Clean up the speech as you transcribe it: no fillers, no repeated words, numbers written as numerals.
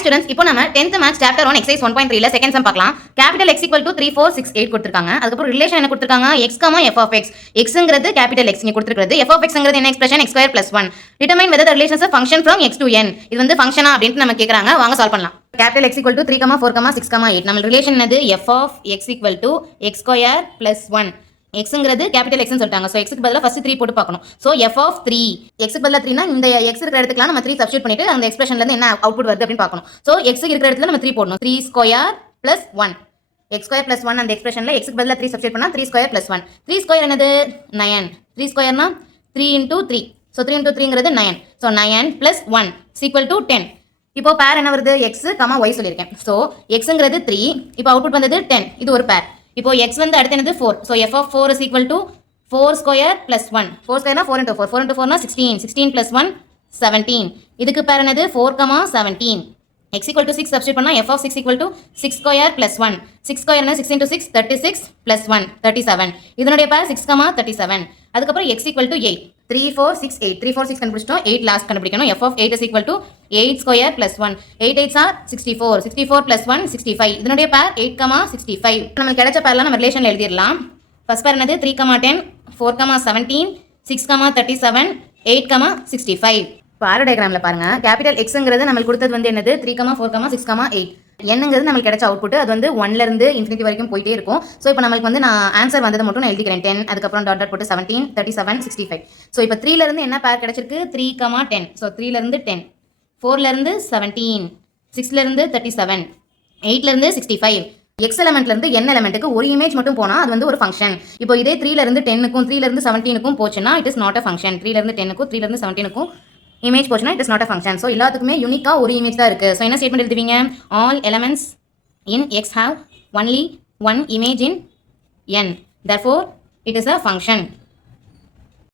Hi students, இப்போ நம்ம 10th maths chapter 1 exercise 1.3 ல second sum பார்க்கலாம். capital X equal to 3 4 6 8 கொடுத்திருக்காங்க. அதுக்கு அப்புறம் ரிலேஷன் என்ன கொடுத்திருக்காங்க? x, f of x. xங்கிறது capital X இங்க கொடுத்திருக்கிறது. f of xங்கிறது என்ன expression? x square plus 1. Determine whether the relation is a function from x to n. இது வந்து ஃபங்க்ஷனா அப்படினு நம்ம கேக்குறாங்க. வாங்க சால்வ் பண்ணலாம். capital X equal to 3 4 6 8. நம்ம ரிலேஷன் என்னது? f of x equal to x square plus 1. xங்கிறது கேபிட்டல் x ன்னு சொல்லிட்டாங்க. சோ x க்கு பதிலா ஃபர்ஸ்ட் 3 போட்டு பார்க்கணும். சோ f of 3 x க்கு பதிலா 3 னா இந்த x இருக்கிற இடத்துக்குலாம் நம்ம 3 சப்ஸ்டிட்யூட் பண்ணிட்டு அந்த எக்ஸ்பிரஷன்ல இருந்து என்ன அவுட்புட் வருது அப்படினு பார்க்கணும். சோ x இருக்கிற இடத்துல நம்ம 3 போடணும். 3 square plus 1 x square plus 1 அந்த எக்ஸ்பிரஷன்ல x க்கு பதிலா 3 சப்ஸ்டிட்யூட் பண்ணா 3 ஸ்கொயர் plus 1. 3 ஸ்கொயர் என்னது? 9. 3 ஸ்கொயர்னா 3 into 3. So 3 into 3ங்கிறது 9. So 9 plus 1 is equal to 10. இப்போ பேர் என்ன வருது? x, y சொல்லிருக்கேன். சோ xங்கிறது 3. இப்போ அவுட்புட் வந்தது 10. இது ஒரு பேர். இப்போ x வந்து அடுத்து என்னது 4. So f of 4 is equal to 4 square plus 1. 4 square na 4 into 4. 4 into 4 na 16. 16 plus 1 17. இதுக்கு பேர் என்னது 4, 17. x equal to 6 substitute பண்ணா f of 6 equal to 6 square plus 1. 6 square na 6 into 6 36 plus 1 37. இதனுடைய பேர் 6, 37. அதுக்கப்புறம் x equal to 8. 3 4 6 8. 3 4 6 கண்டுபிடிச்சிட்டோம். 8 last கண்டுபிடிக்கணும். f of 8 is equal to 8 square plus 1. 8 8s are 64. 64 plus 1 65. இதனுடைய பேர் 8, 65. நமக்கு கிடைச்ச பேர்லாம் நம்ம ரிலேஷன்ல எழுதிடலாம். ஃபர்ஸ்ட் பேர் என்னது 3, 10, 4, 17, 6, 37, 8, 65. பாரோ டயகிராம்ல பாருங்க. கேபிட்டல் எக்ஸ்ங்கிறது நம்மளுக்கு கொடுத்தது வந்து என்னது 3, 4, 6, 8. என்னங்கிறது நம்மளுக்கு கிடைச்ச அவுட்புட் அது வந்து 1ல இருந்து இன்ஃபினிட்டி வரைக்கும் போயிட்டே இருக்கும். ஸோ இப்போ நம்மளுக்கு வந்து நான் ஆன்சர் வந்தது மட்டும் நான் எழுதிக்கிறேன். 10 அதுக்கப்புறம் டாட் டாட் போட்டு 17 37 65. ஸோ இப்போ 3ல இருந்து என்ன பேர் கிடைச்சிருக்கு? 3, 10. ஸோ 3ல இருந்து 10, 4ல இருந்து 17, 6ல இருந்து 37, 8ல இருந்து 65. எக்ஸ் எலமெண்ட்ல இருந்து n எலமெண்ட்டுக்கு ஒரு இமேஜ் மட்டும் போனா அது வந்து ஒரு ஃபங்க்ஷன். இப்போ இதே 3ல இருந்து 10க்கும் 3ல இருந்து 17க்கும் போச்சுன்னா it is not a function. 3ல இருந்து 10க்கும் 3ல இருந்து 17க்கும் இமேஜ் போச்சுன்னா it is not a function. So எல்லாத்துக்குமே யூனிக்கா ஒரு இமேஜ் தான் இருக்கு. ஸோ என்ன ஸ்டேட்மெண்ட் எழுதுவீங்க? All elements in x have only one image in n. Therefore, it is a function.